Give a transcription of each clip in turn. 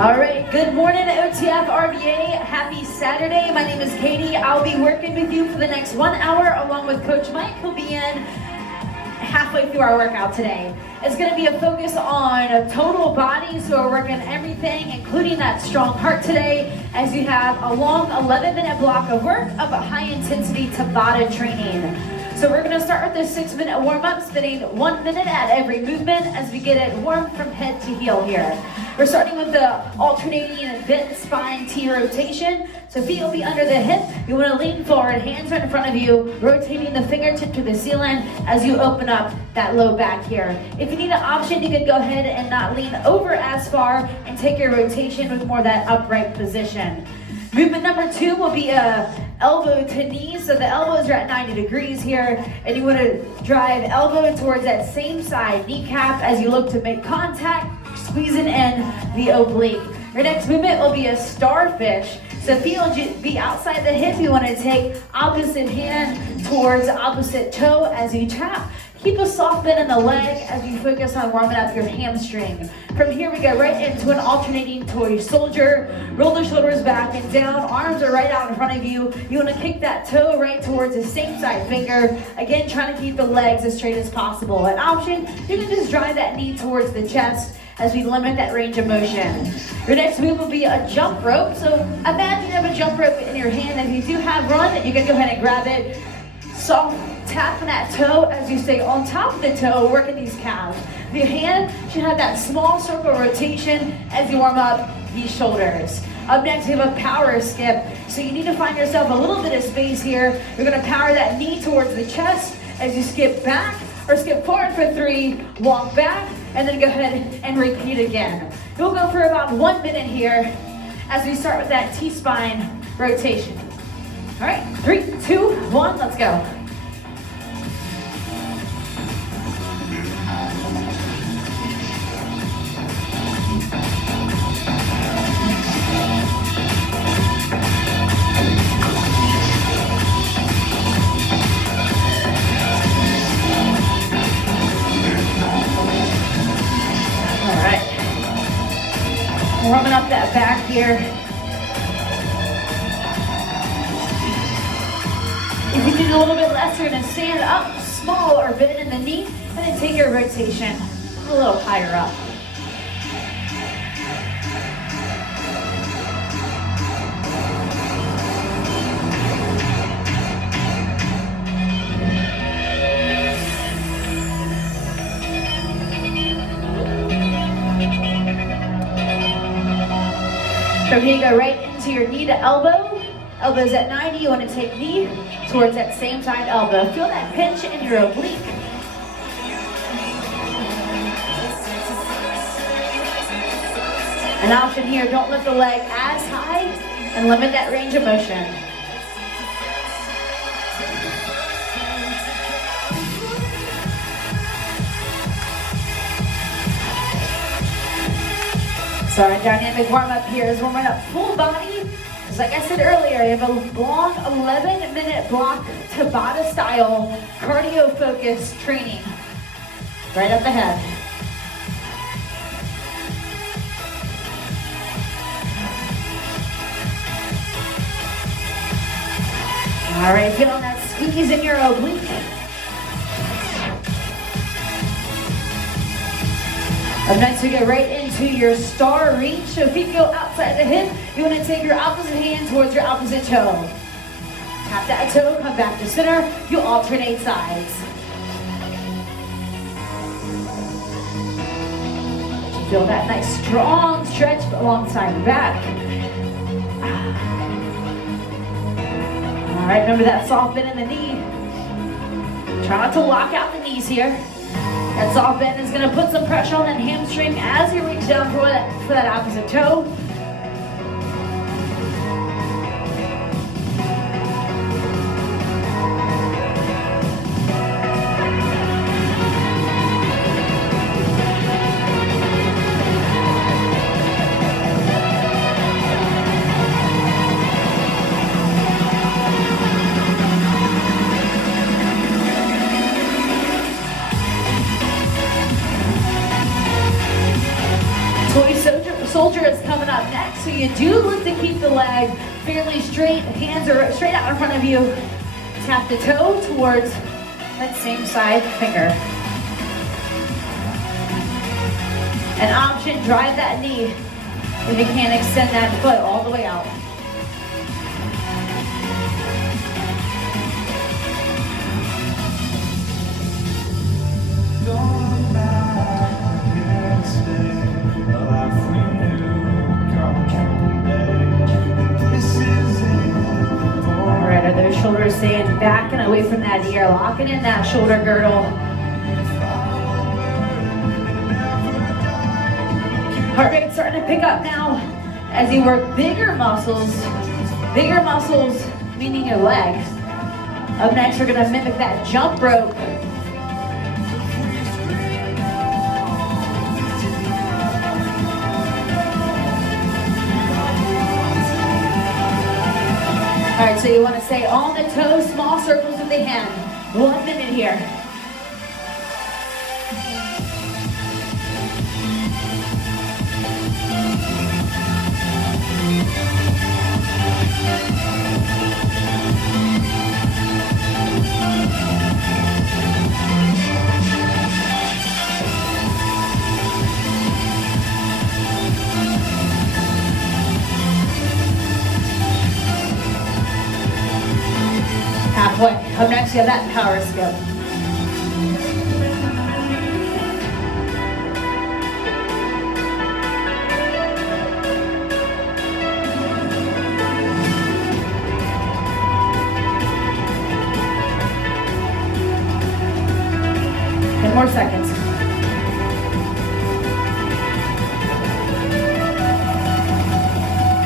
All right, good morning OTF RVA. Happy Saturday. My name is Katie. I'll be working with you for the next 1 hour along with Coach Mike, who'll be in halfway through our workout today. It's going to be a focus on total body, so we're working everything, including that strong heart today, as you have a long 11-minute block of work of a high-intensity Tabata training. So we're going to start with the 6-minute warm-up, spinning 1 minute at every movement as we get it warm from head to heel here. We're starting with the alternating bent spine T rotation. So feet will be under the hip. You want to lean forward, hands are in front of you, rotating the fingertip to the ceiling as you open up that low back here. If you need an option, you can go ahead and not lean over as far and take your rotation with more of that upright position. Movement number 2 will be a elbow to knee. So the elbows are at 90 degrees here, and you want to drive elbow towards that same side kneecap as you look to make contact, squeezing in the oblique. Your next movement will be a starfish. So feet will be outside the hip. You want to take opposite hand towards opposite toe as you tap. Keep a soft bend in the leg as you focus on warming up your hamstring. From here we go right into an alternating toy soldier. Roll the shoulders back and down. Arms are right out in front of you. You want to kick that toe right towards the same side finger. Again, trying to keep the legs as straight as possible. An option, you can just drive that knee towards the chest as we limit that range of motion. Your next move will be a jump rope. So imagine you have a jump rope in your hand. If you do have one, you can go ahead and grab it. Soft tap on that toe as you stay on top of the toe, working these calves. Your hand should have that small circle rotation as you warm up these shoulders. Up next, we have a power skip. So you need to find yourself a little bit of space here. You're gonna power that knee towards the chest as you skip back or skip forward for 3, walk back, and then go ahead and repeat again. We'll go for about 1 minute here as we start with that T-spine rotation. All right, 3, 2, 1, let's go. All right, warming up that back here. If you need a little bit less, you're going to stand up small or bend in the knee and then take your rotation a little higher up. From here, you go right into your knee to elbow. Elbows at 90, you want to take knee towards that same side elbow. Feel that pinch in your oblique. An option here, don't lift the leg as high and limit that range of motion. So our dynamic warm-up here is warming up full body. Like I said earlier, you have a long 11-minute block Tabata style cardio focused training. Right up ahead. All right, feel that squeeze in your oblique. Up next, we go right into your star reach. So feet go outside the hip. You want to take your opposite hand towards your opposite toe. Tap that toe, come back to center. You alternate sides. Feel that nice strong stretch alongside the back. All right, remember that soft bend in the knee. Try not to lock out the knees here. That soft bend is going to put some pressure on that hamstring as you reach down for that opposite toe. soldier is coming up next, so you do look to keep the leg fairly straight. Hands are straight out in front of you. Tap the toe towards that same side finger. An option, drive that knee. If you can, extend that foot all the way out. All right, are those shoulders staying back and away from that ear? Locking in that shoulder girdle. Heart rate starting to pick up now as you work bigger muscles meaning your legs. Up next, we're gonna mimic that jump rope. All right, so you wanna stay on the toes, small circles with the hand. 1 minute here. Halfway. Up next, you have that power skill. More seconds.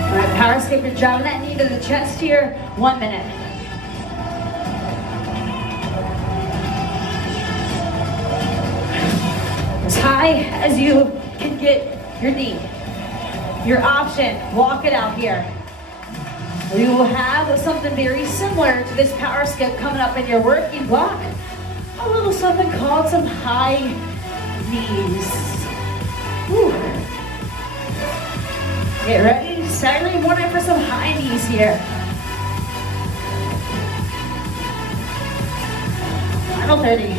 All right, power skip, you're driving that knee to the chest here. 1 minute. As high as you can get your knee. Your option, walk it out here. We will have something very similar to this power skip coming up in your working block. A little something called some high knees. Whew. Get ready, Saturday morning for some high knees here. Final 30.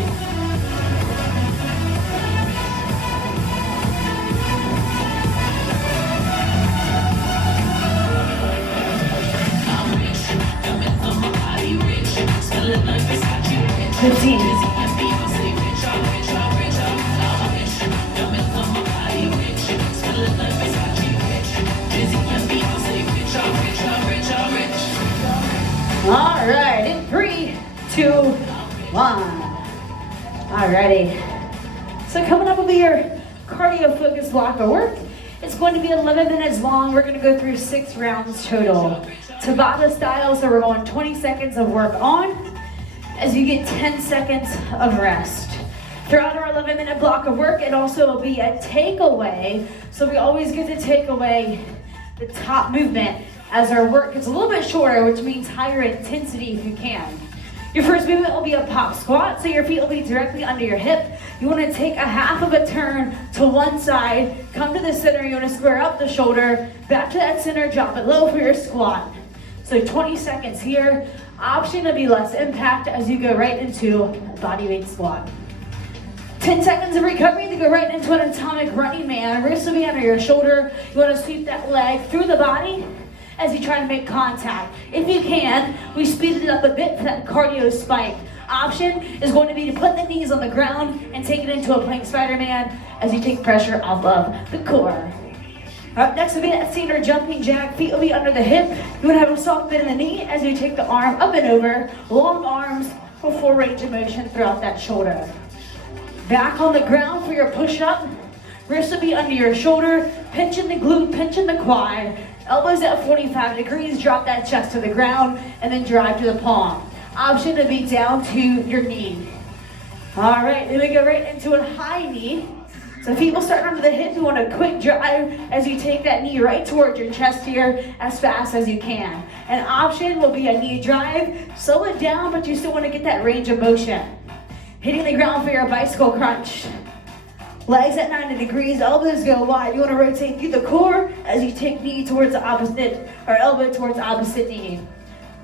All right, in 3, 2, 1. Alrighty. So coming up will be your cardio focused block of work. It's going to be 11 minutes long. We're going to go through 6 rounds total. Tabata style, so we're going 20 seconds of work on as you get 10 seconds of rest. Throughout our 11-minute block of work, it also will be a takeaway. So we always get to take away the top movement as our work gets a little bit shorter, which means higher intensity if you can. Your first movement will be a pop squat, so your feet will be directly under your hip. You want to take a half of a turn to one side, come to the center, you want to square up the shoulder, back to that center, drop it low for your squat. So 20 seconds here. Option to be less impact as you go right into body weight squat. 10 seconds of recovery to go right into an atomic running man. Wrist will be under your shoulder. You want to sweep that leg through the body as you try to make contact. If you can, we speed it up a bit for that cardio spike. Option is going to be to put the knees on the ground and take it into a plank Spider-Man as you take pressure off of the core. Up next will be that standard jumping jack. Feet will be under the hip. You want to have a soft bend in the knee as you take the arm up and over. Long arms for full range of motion throughout that shoulder. Back on the ground for your push-up. Wrists will be under your shoulder. Pinching the glute, pinching the quad. Elbows at 45 degrees. Drop that chest to the ground and then drive to the palm. Option to be down to your knee. All right, then we go right into a high knee. So feet will start under the hip. You want a quick drive as you take that knee right towards your chest here as fast as you can. An option will be a knee drive. Slow it down, but you still want to get that range of motion. Hitting the ground for your bicycle crunch. Legs at 90 degrees, elbows go wide. You want to rotate through the core as you take knee towards the opposite, or elbow towards opposite knee.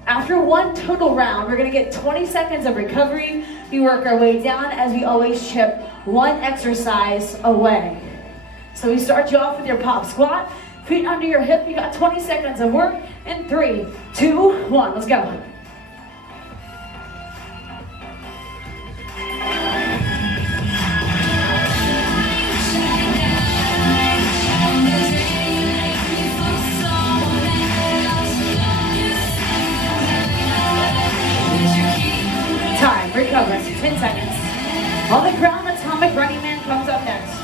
After one total round, we're gonna get 20 seconds of recovery. We work our way down as we always chip one exercise away. So we start you off with your pop squat, feet under your hip. You got 20 seconds of work in 3, 2, 1, let's go. Recover, 10 seconds. On the ground, atomic running man comes up next.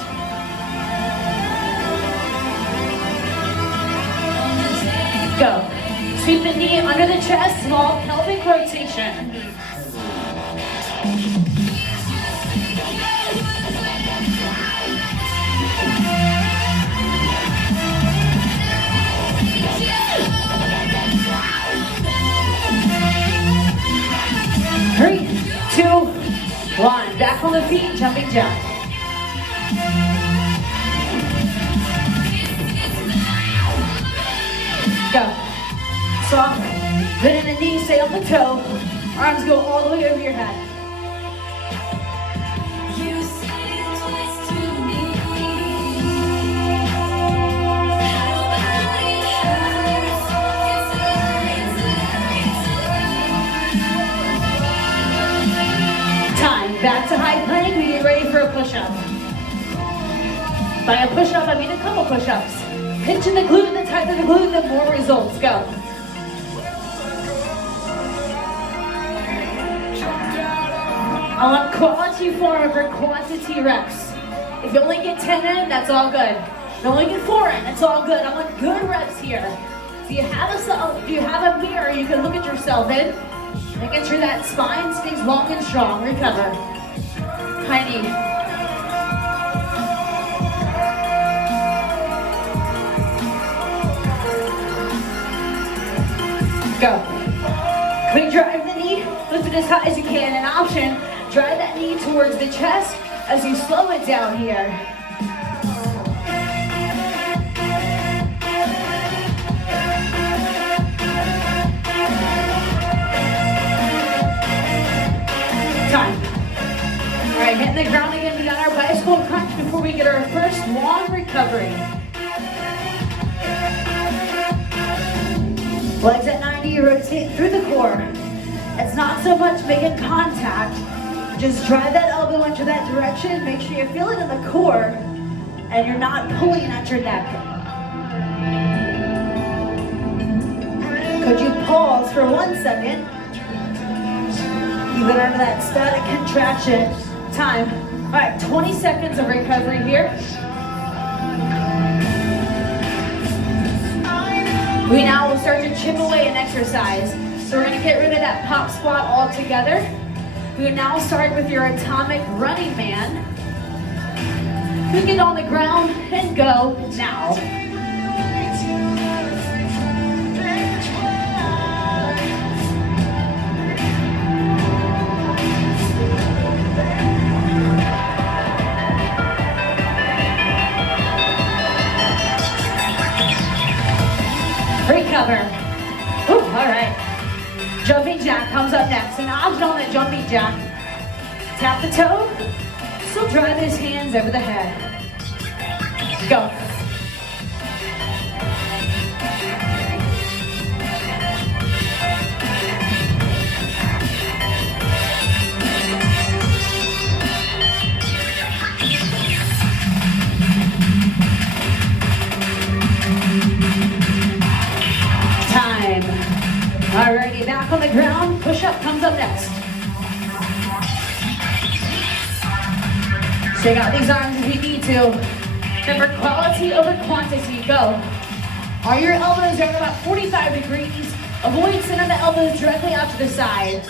Go. Sweep the knee under the chest, small pelvic rotation. Three, 2, 1. Back on the feet, jumping jack. Go. Soft. Bend in the knee, stay on the toe. Arms go all the way over your head. Back to high plank, we get ready for a push-up. By a push-up, I mean a couple push-ups. Pinching the glute, the tighter the glute, the more results. Go. I want quality form over quantity reps. If you only get 10 in, that's all good. If you only get 4 in, it's all good. I want good reps here. If you have a mirror, you can look at yourself in. Making sure that spine stays long and strong. Recover. High knee. Go. Quick drive the knee. Lift it as high as you can. An option, drive that knee towards the chest as you slow it down here. Time. All right, hitting the ground again. We got our bicycle crunch before we get our first long recovery. Legs at 90, rotate through the core. It's not so much making contact. Just drive that elbow into that direction. Make sure you feel it in the core and you're not pulling at your neck. Could you pause for 1 second? Keep it under that static contraction. Time. All right, 20 seconds of recovery here. We now will start to chip away an exercise. So we're gonna get rid of that pop squat altogether. We will now start with your atomic running man. You get on the ground and go now. Recover. Ooh, all right. Jumping jack comes up next. An option on the jumping jack. Tap the toe. Still drive those hands over the head. Go. Alrighty, back on the ground. Push-up comes up next. Shake out these arms if you need to. Remember, quality over quantity. Go. Are your elbows are about 45 degrees. Avoid sending the elbows directly out to the side.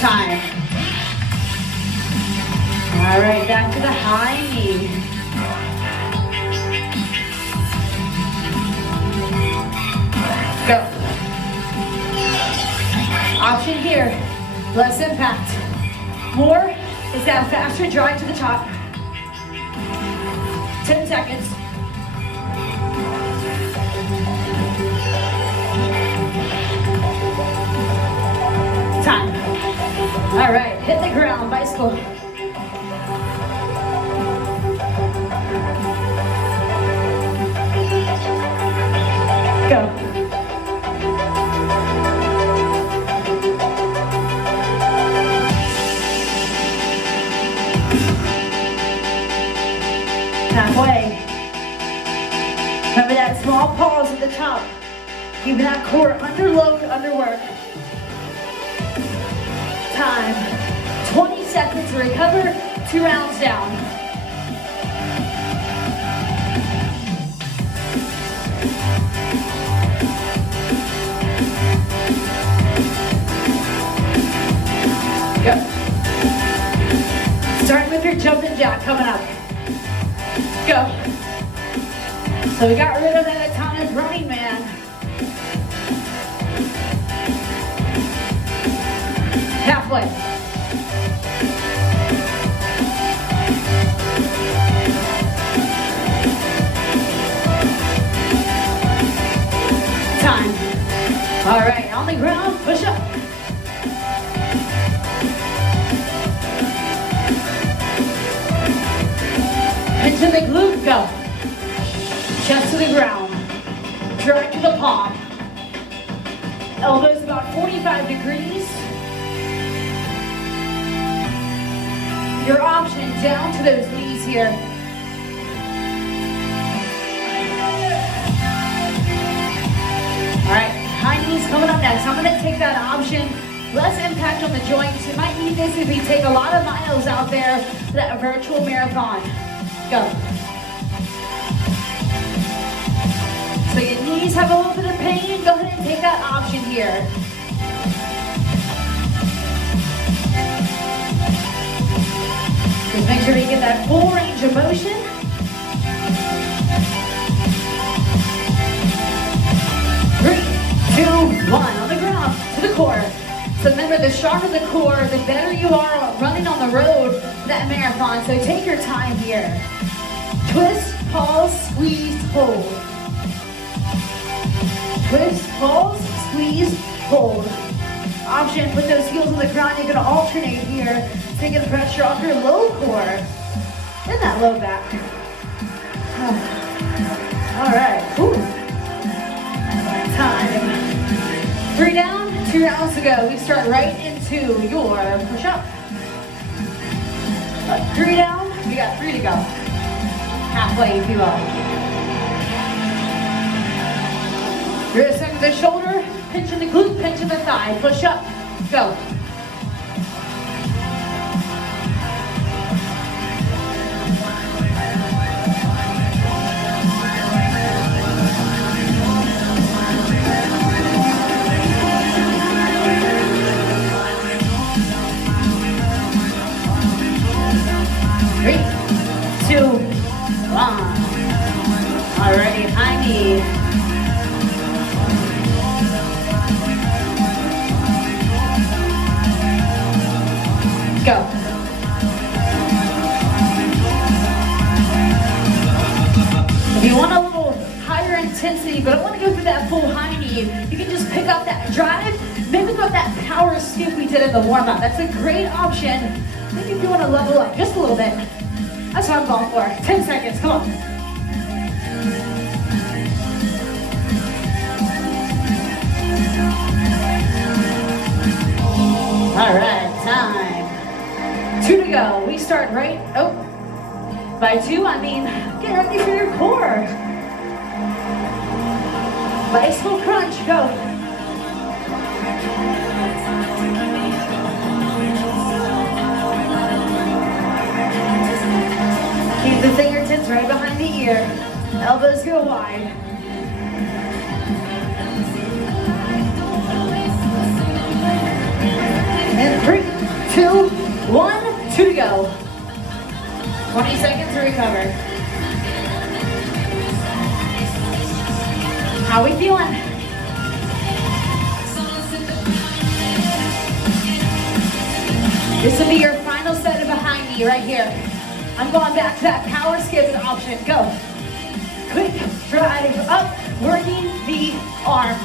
Time. All right, back to the high knee. Go. Option here, less impact. More is that faster drive to the top. 10 seconds. Time. All right, hit the ground, bicycle. Go. Halfway. Remember that small pause at the top. Keeping that core under load, under work. Time. 20 seconds to recover, 2 rounds down. Go. Starting with your jumping jack coming up. Go. So we got rid of that atomic running man. Halfway. Time. All right, on the ground, push up. Into the glute, go. Chest to the ground. Drag to the palm. Elbows about 45 degrees. Your option down to those knees here. All right, high knees coming up next. I'm gonna take that option. Less impact on the joints. You might need this if you take a lot of miles out there for that virtual marathon. Go. So your knees have a little bit of pain. Go ahead and take that option here. Just make sure you get that full range of motion. Three, two, one. On the ground, to the core. So remember, the stronger the core, the better you are running on the road for that marathon. So take your time here. Twist, pause, squeeze, hold. Twist, pause, squeeze, hold. Option, put those heels on the ground. You're gonna alternate here, taking the pressure off your low core and that low back. All right, ooh. Time. 3 down, 2 rounds to go. We start right into your push-up. 3 down, we got 3 to go. Halfway, if you will. Wrist under the shoulder, pinch in the glute, pinch in the thigh. Push up, go. Three, two, one. Alrighty, high knee. Go. If you want a little higher intensity, but I want to go through that full high knee, you can just pick up that drive, maybe pick up that power skip we did in the warm-up. That's a great option. Maybe if you want to level up just a little bit. That's what I'm going for. 10 seconds, come on. All right, time. 2 to go. We start right, by 2, I mean, get ready for your core. Bicycle crunch, go. Keep the fingertips right behind the ear. Elbows go wide. And 3, 2, 1, 2 to go. 20 seconds to recover. How we feeling? This will be your final set of behind me right here. I'm going back to that power skip option. Go. Quick drive up, working the arm.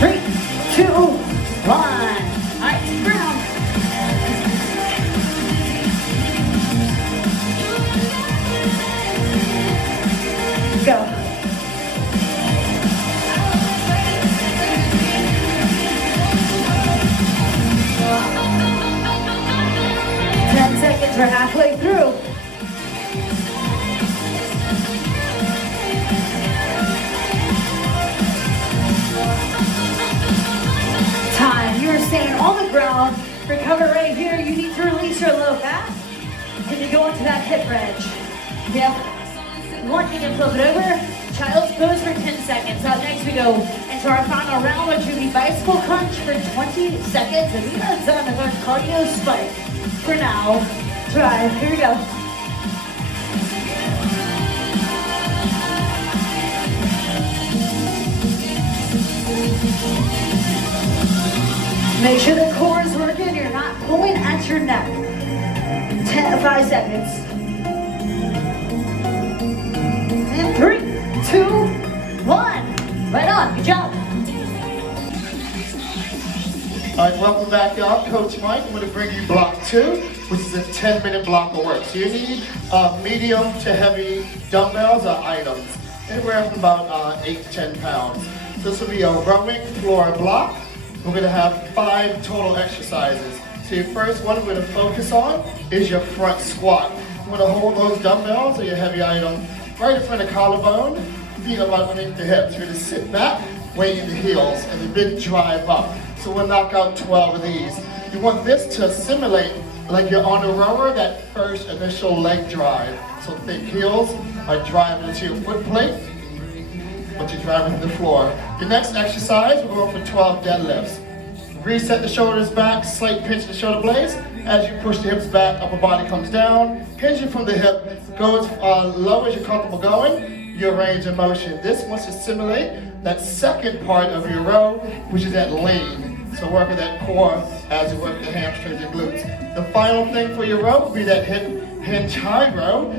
Three, two, one. All right, ground. Go. We're halfway through. Time. You're staying on the ground. Recover right here. You need to release your low back. Can you go into that hip bridge? Yep. One thing and flip it over. Child's pose for 10 seconds. Up next we go into our final round, which will be bicycle crunch for 20 seconds. And we are done with our cardio spike. For now, drive. Here we go. Make sure the core is working. You're not pulling at your neck. 5 seconds. And 3, 2, 1. Right on. Good job. All right, welcome back, y'all. Coach Mike, I'm going to bring you block 2, which is a 10-minute block of work. So you need medium to heavy dumbbells or items, anywhere from about 8 to 10 pounds. This will be a rowing floor block. We're going to have 5 total exercises. So your first one we're going to focus on is your front squat. You want to hold those dumbbells or your heavy item right in front of the collarbone, feet up underneath the hips. You're going to sit back, weight in the heels, and the big drive up. So we'll knock out 12 of these. You want this to simulate like you're on a rower, that first initial leg drive. So think heels are driving into your foot plate, but you're driving to the floor. Your next exercise, we're going for 12 deadlifts. Reset the shoulders back, slight pinch the shoulder blades. As you push the hips back, upper body comes down. Hinge it from the hip, go as low as you're comfortable going, your range of motion. This wants to simulate that second part of your row, which is that lean. So work with that core as you work the hamstrings and glutes. The final thing for your row will be that hip hinge high row.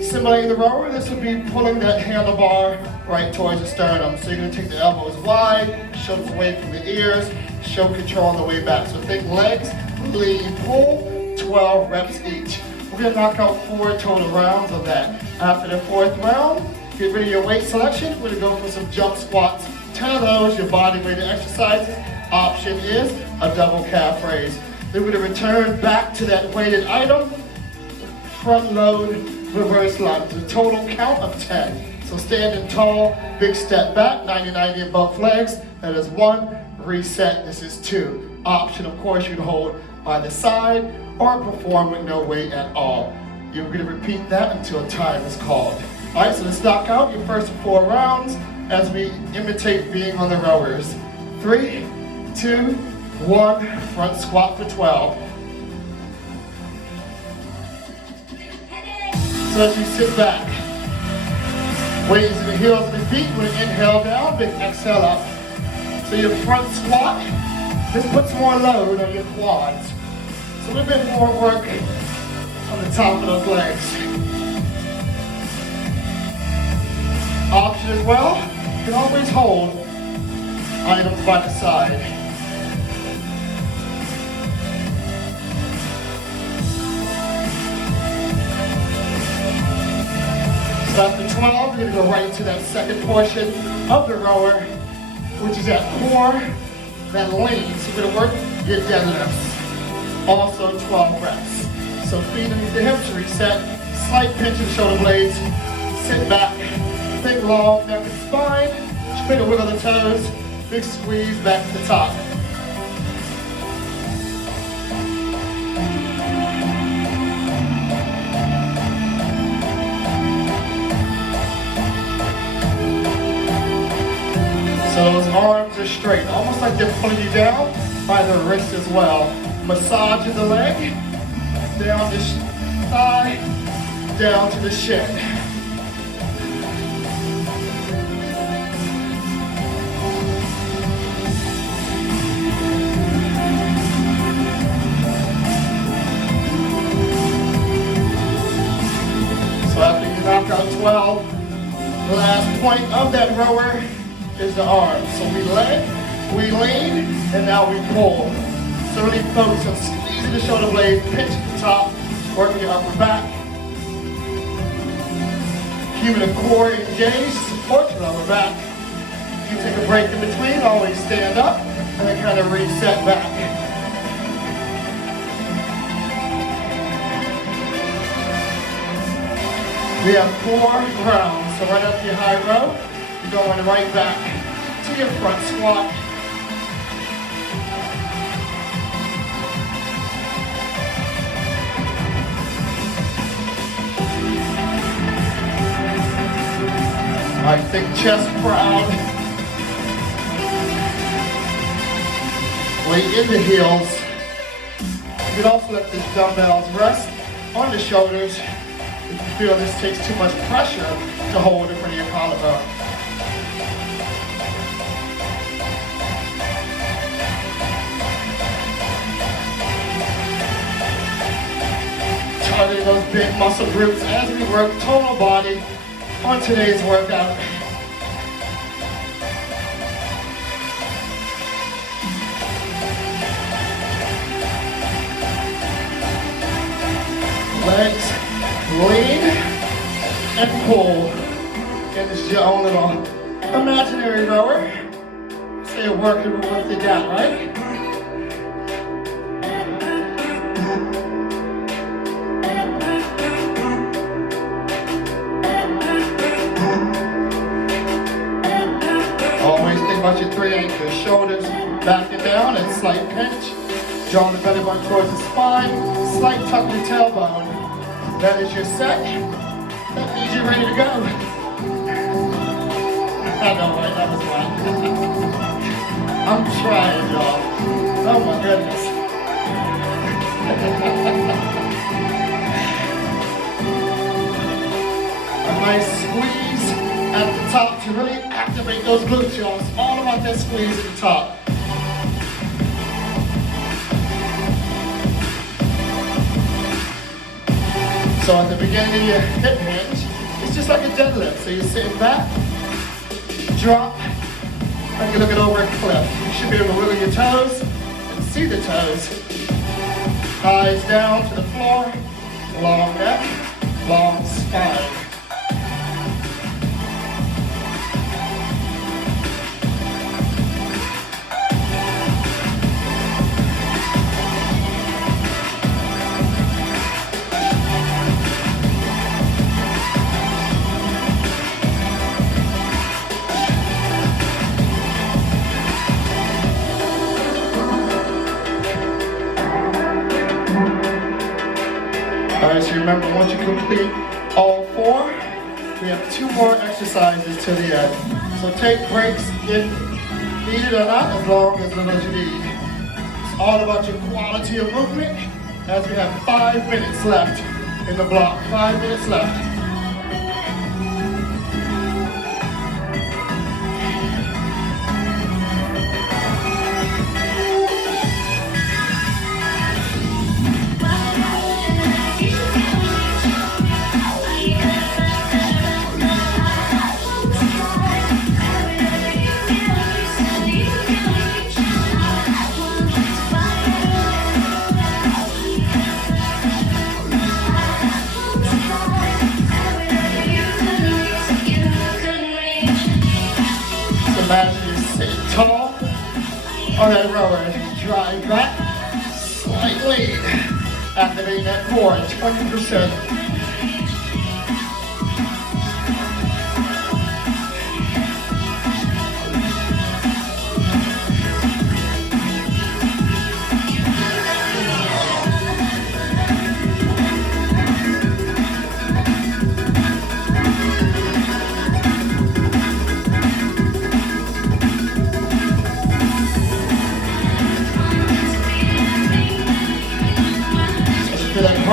Simulating the rower, this will be pulling that handlebar right towards the sternum. So you're going to take the elbows wide, shoulders away from the ears, show control on the way back. So think legs, lean, pull, 12 reps each. We're going to knock out 4 total rounds of that. After the 4th round, get rid of your weight selection. We're going to go for some jump squats. 10 of those, your body weight exercise. Option is a double calf raise. Then we're going to return back to that weighted item, front load, reverse lunge. A total count of 10. So standing tall, big step back, 90-90 in both legs. That is 1, reset, this is 2. Option, of course, you can hold by the side or perform with no weight at all. You're going to repeat that until time is called. All right, so let's knock out your first 4 rounds as we imitate being on the rowers. 3, 2, 1, front squat for 12. So as you sit back, weight is in the heels of the feet. We're going to inhale down, big exhale up. So your front squat, this puts more load on your quads. So a little bit more work on the top of those legs. Option as well, you can always hold items by the side. So after 12, we're going to go right into that second portion of the rower, which is that core, that lean. So we're going to work your deadlifts. Also 12 reps. So feet underneath the hips, reset, slight pinch of the shoulder blades, sit back, think long, neck and spine, try to wiggle the toes, big squeeze back to the top. So those arms are straight, almost like they're pulling you down by the wrist as well. Massaging the leg, down the thigh, down to the shin. So after you knock out 12, the last point of that rower is the arms. So we lean, and now we pull. So really focus on squeezing the shoulder blades, pinch at the top, working your upper back. Keeping the core engaged, support your lower back. You take a break in between, always stand up, and then kind of reset back. We have 4 rounds, so right up your high row, you're going right back to your front squat. All right, think chest proud. Weight in the heels. You can also let the dumbbells rest on the shoulders. If you feel this takes too much pressure to hold in front of your collarbone. Targeting those big muscle groups as we work total body on today's workout. Legs lean and pull. And this is your own little imaginary rower. So you're working with what you got, right? Always think about your 3 anchors. Shoulders back and down and slight pinch. Draw the belly button towards the spine. Slight tuck in the tailbone. That is your set. That means you're ready to go. I know, right? That was fun. I'm trying, y'all. Oh my goodness. A nice squeeze at the top to really activate those glutes, y'all. It's all about that squeeze at the top. So at the beginning of your hip hinge, it's just like a deadlift. So you're sitting back, drop, and you're looking over a cliff. You should be able to wiggle your toes and see the toes. Eyes down to the floor, long neck, long spine. So remember, once you complete all 4, we have 2 more exercises to the end. So take breaks if needed or not, as long as you need. It's all about your quality of movement, as we have 5 minutes left in the block. 5 minutes left. Imagine you're sitting tall on that rower as you drive back, slightly activating that core at 20%.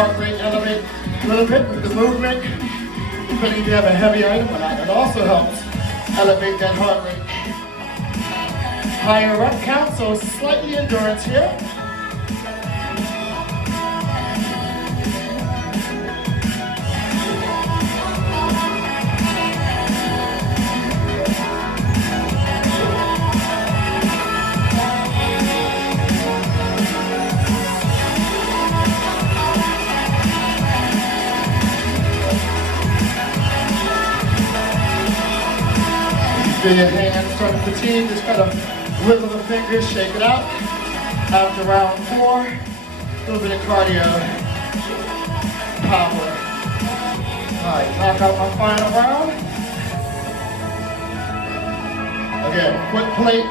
heart rate elevate a little bit with the movement, depending if you have a heavy item or not. It also helps elevate that heart rate. Higher rep count, so slightly endurance here. Feel your hands starting to fatigue, just kind of wiggle the fingers, shake it out. After round 4, a little bit of cardio, power. All right, knock out my final round. Again, quick plate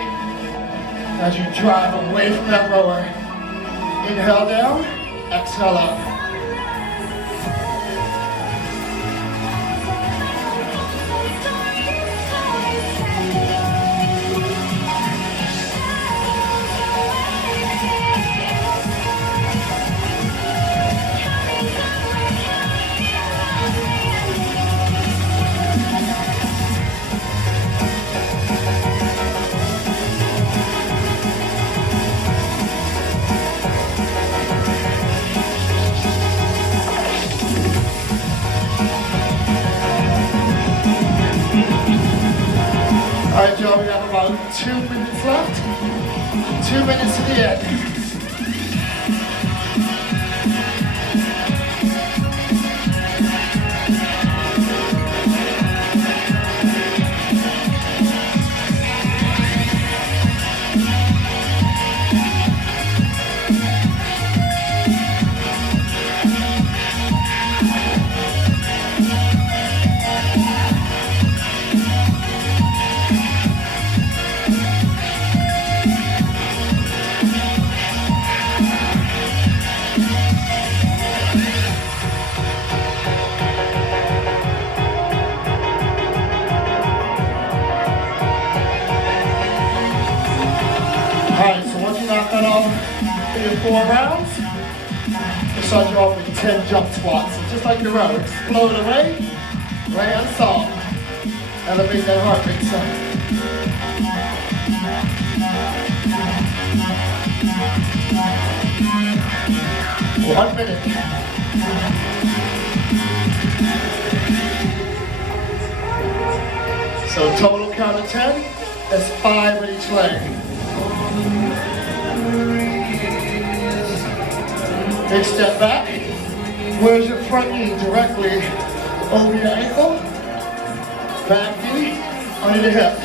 as you drive away from that rower. Inhale down, exhale up. All right, y'all, we have about 2 minutes left. 2 minutes to the end. Alright, so once you knock that off in your 4 rounds, we'll start you off with 10 jump squats. So just like your row, explode away, land soft. Elevate that heart rate some. 1 minute. So total count of 10, that's 5 with each leg. Big step back. Where's your front knee? Directly over your ankle. Back knee under the hip.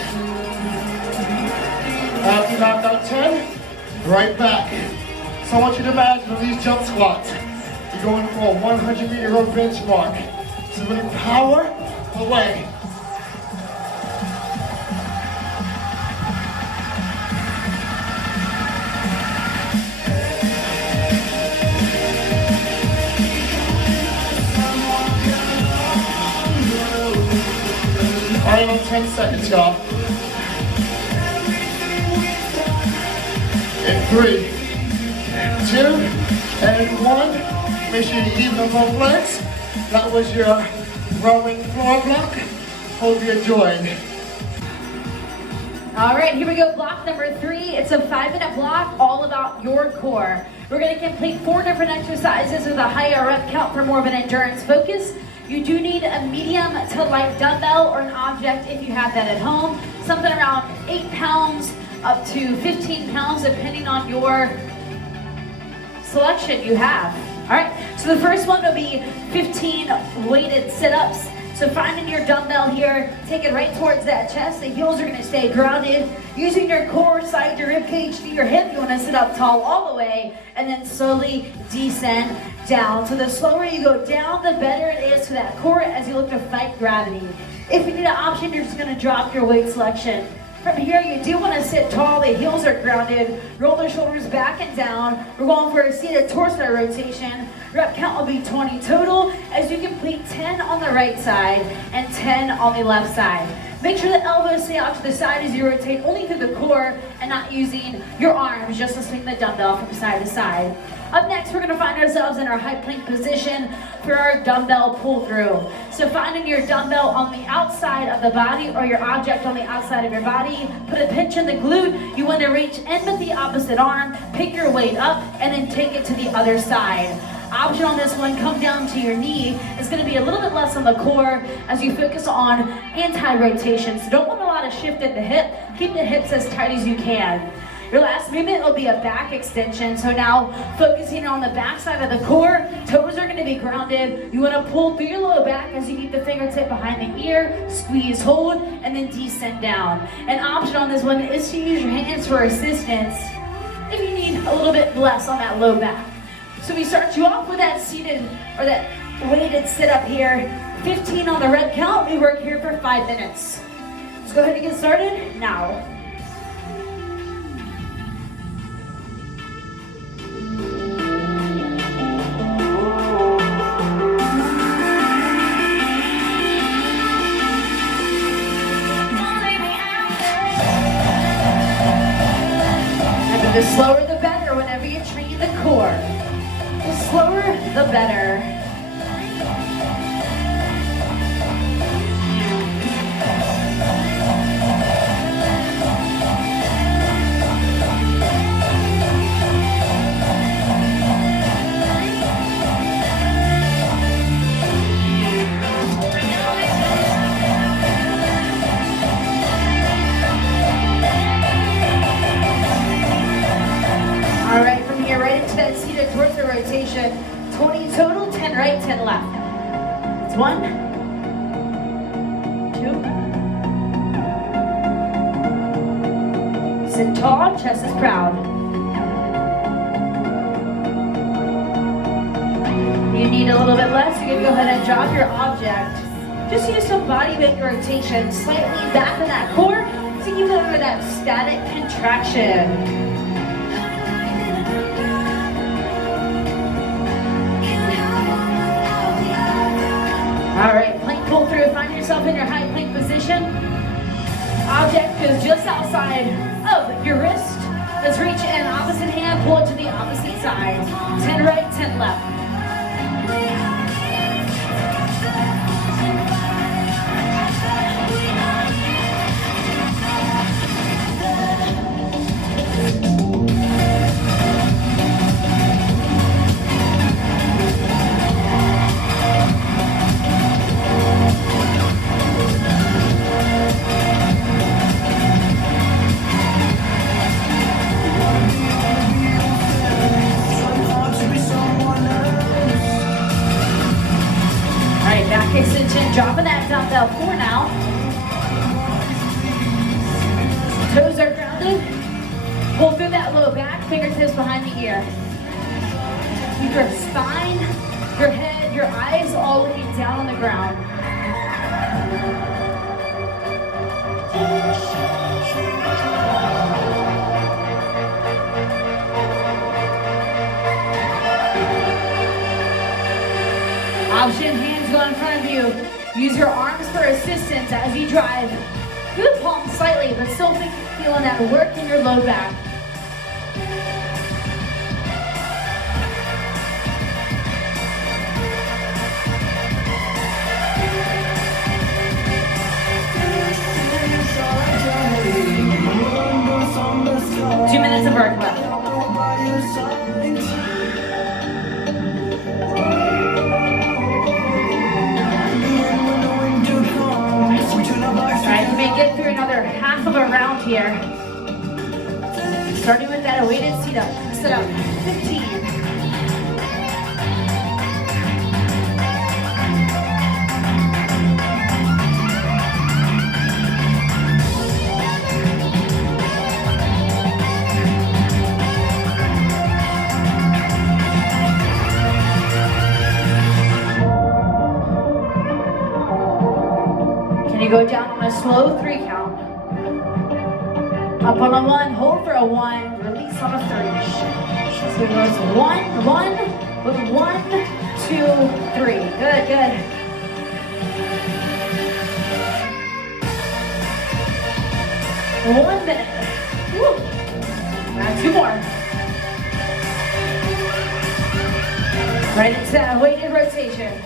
After you knock out 10, right back. So I want you to imagine on these jump squats, you're going for a 100-meter row benchmark. So really power away. Final 10 seconds, y'all. In 3, 2, and 1. Make sure you even both legs. That was your rowing floor block. Hope you enjoyed. All right, here we go, block number 3. It's a 5-minute block, all about your core. We're gonna complete 4 different exercises with a higher rep count for more of an endurance focus. You do need a medium to light dumbbell or an object if you have that at home. Something around 8 pounds up to 15 pounds depending on your selection you have. All right, so the first one will be 15 weighted sit-ups. So finding your dumbbell here, take it right towards that chest. The heels are gonna stay grounded. Using your core, side your rib cage to your hip. You wanna sit up tall all the way and then slowly descend down. So the slower you go down, the better it is for that core as you look to fight gravity. If you need an option, you're just gonna drop your weight selection. From here, you do want to sit tall, the heels are grounded, roll the shoulders back and down. We're going for a seated torso rotation. Rep count will be 20 total as you complete 10 on the right side and 10 on the left side. Make sure the elbows stay out to the side as you rotate only through the core and not using your arms just to swing the dumbbell from side to side. Up next, we're gonna find ourselves in our high plank position for our dumbbell pull through. So finding your dumbbell on the outside of the body or your object on the outside of your body, put a pinch in the glute. You wanna reach in with the opposite arm, pick your weight up, and then take it to the other side. Option on this one, come down to your knee. It's gonna be a little bit less on the core as you focus on anti-rotation. So don't want a lot of shift at the hip. Keep the hips as tight as you can. Your last movement will be a back extension. So now focusing on the back side of the core, toes are gonna be grounded. You wanna pull through your low back as you keep the fingertip behind the ear, squeeze, hold, and then descend down. An option on this one is to use your hands for assistance if you need a little bit less on that low back. So we start you off with that seated or that weighted sit up here. 15 on the rep count. We work here for 5 minutes. Let's go ahead and get started now. And the slower the better whenever you train the core. The slower, the better. All right, from here right into that seated torso rotation. 20 total, 10 right, 10 left. It's 1, 2. Sit tall, chest is proud. You need a little bit less, you can go ahead and drop your object. Just use some body weight rotation, slightly back in that core to keep it under that static contraction. All right, plank pull through. Find yourself in your high plank position. Object goes just outside of your wrist. Let's reach in, opposite hand, pull it to the opposite side. 10 right, 10 left. Extension, dropping that dumbbell 4 now. Toes are grounded. Pull through that low back, fingertips behind the ear. Keep your spine, your head, your eyes all looking down on the ground. Option, hands go in front of you. Use your arms for assistance as you drive. Do the palms slightly, but still feeling that work in your low back. Two minutes of work left. Alright, you may get through another half of a round here. Starting with that weighted sit up. 15. Can you go down on a slow 3 count? Up on a 1, hold for a 1, release on a 3. So it goes 1, 1, with 1, 2, 3. Good, good. One minute. Woo. Now 2 more. Right into that weighted rotation.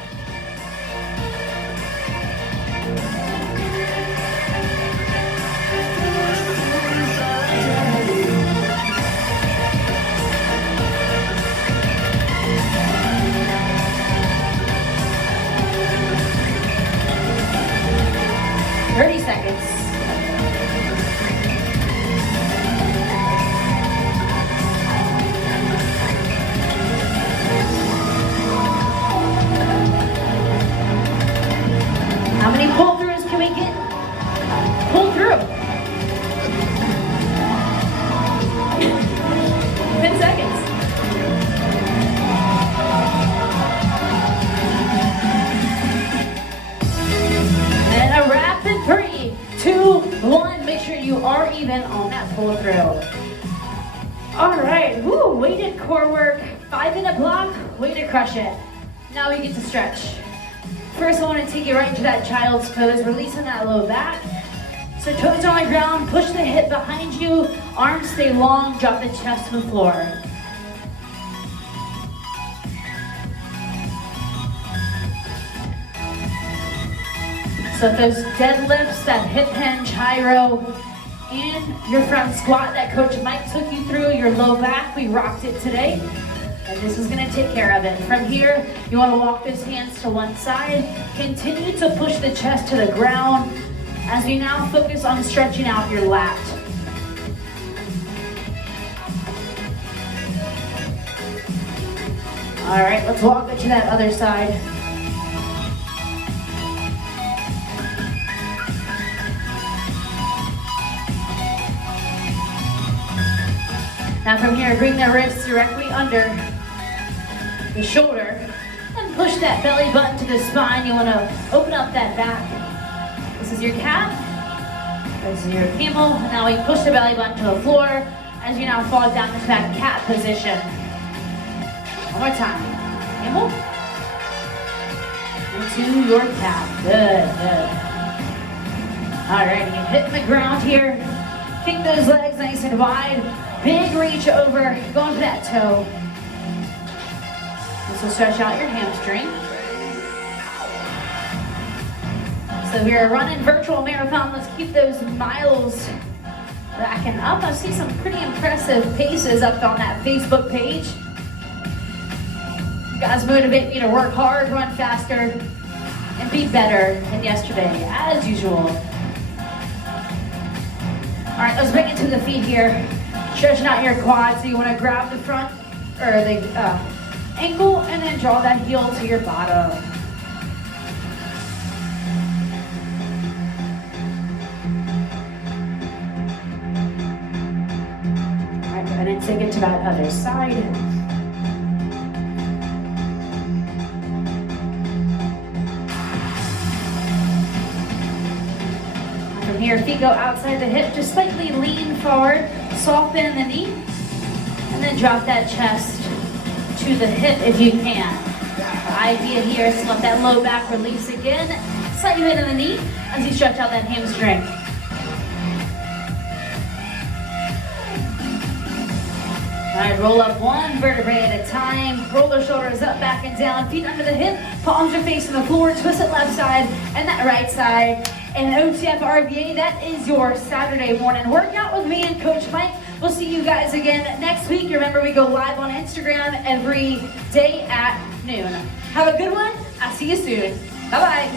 How many pull-throughs can we get? Pull through. 10 seconds. And a rapid 3, 2, 1. Make sure you are even on that pull-through. All right, woo, weighted core work, 5-minute block, way to crush it. Now we get to stretch. First, I want to take you right into that child's pose, releasing that low back. So toes on the ground, push the hip behind you, arms stay long, drop the chest to the floor. So those deadlifts, that hip hinge, high row, and your front squat that Coach Mike took you through, your low back, we rocked it today. And this is gonna take care of it. From here, you wanna walk those hands to one side. Continue to push the chest to the ground as you now focus on stretching out your lat. All right, let's walk it to that other side. Now from here, bring the wrists directly under the shoulder and push that belly button to the spine. You want to open up that back. This is your cat. This is your camel. Now we push the belly button to the floor as you now fall down into that cat position. One more time. Camel. Into your cat. Good, good. All right, you hit the ground here. Kick those legs nice and wide. Big reach over, going for that toe. This will stretch out your hamstring. So we are running virtual marathon. Let's keep those miles racking up. I see some pretty impressive paces up on that Facebook page. You guys motivate me to work hard, run faster, and be better than yesterday, as usual. All right, let's bring it to the feet here. Stretching out your quads, so you want to grab the front or the ankle and then draw that heel to your bottom. All right, go ahead and take it to that other side. From here, feet go outside the hip, just slightly lean forward. Soften in the knee, and then drop that chest to the hip if you can. The idea here is to let that low back release again. Slightly bend in the knee as you stretch out that hamstring. All right, roll up one vertebrae at a time. Roll the shoulders up, back and down. Feet under the hip, palms are facing the floor. Twist it left side and that right side. And OTF RVA, that is your Saturday morning workout with me and Coach Mike. We'll see you guys again next week. Remember, we go live on Instagram every day at noon. Have a good one. I'll see you soon. Bye-bye.